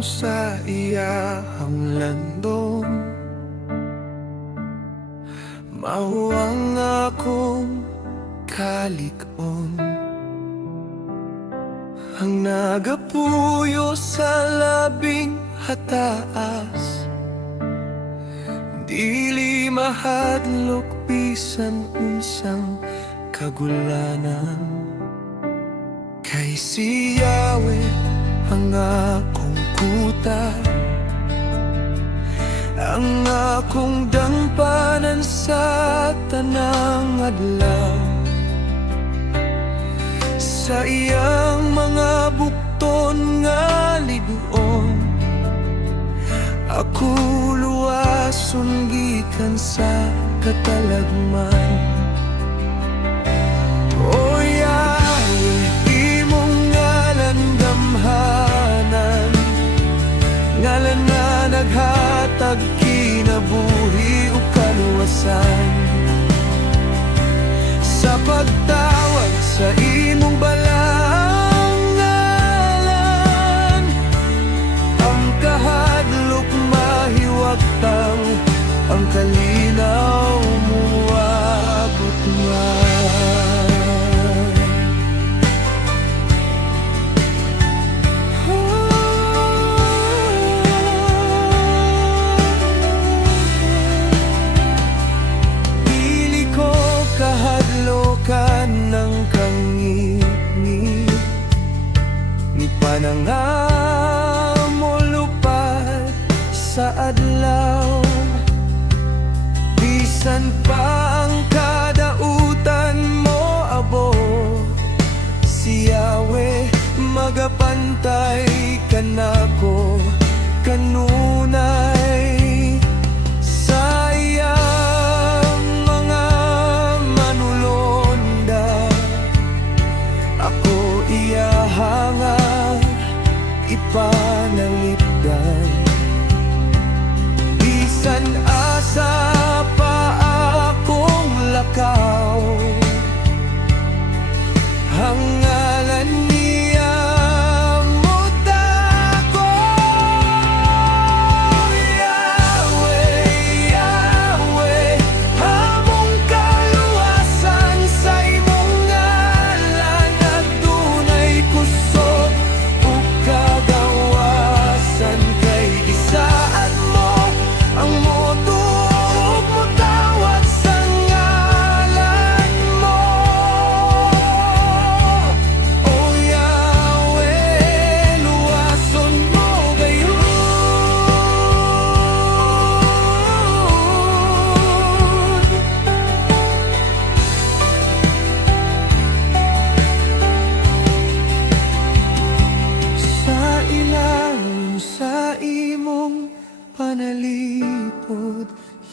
sa iyahang landong Mauwang akong kalikon. Ang nagapuyo sa labing hataas Dili mahadlok bisan unsang kagulanan. Kay si akong kuta Ang akong dangpanan sa tanang adlaw. Sa iyang mga bukton nga libuon Ako luwason sa katalagman Sa pagtawag sa imong Lupad sa adlaw. Bisan pa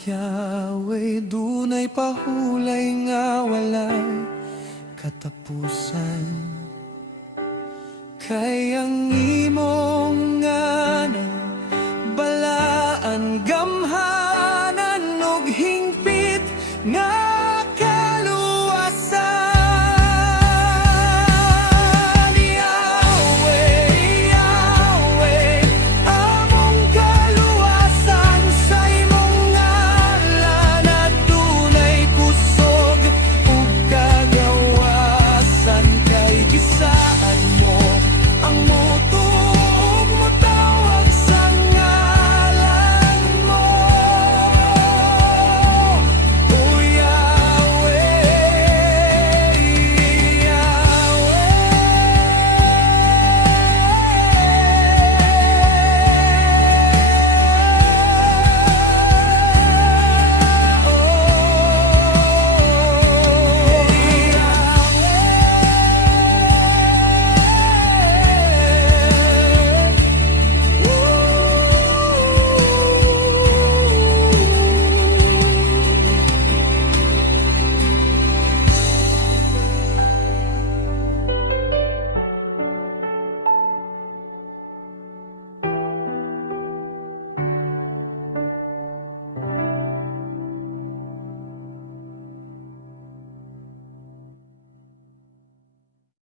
Yahweh, dunay pahulay nga walang katapusan. Kaya ang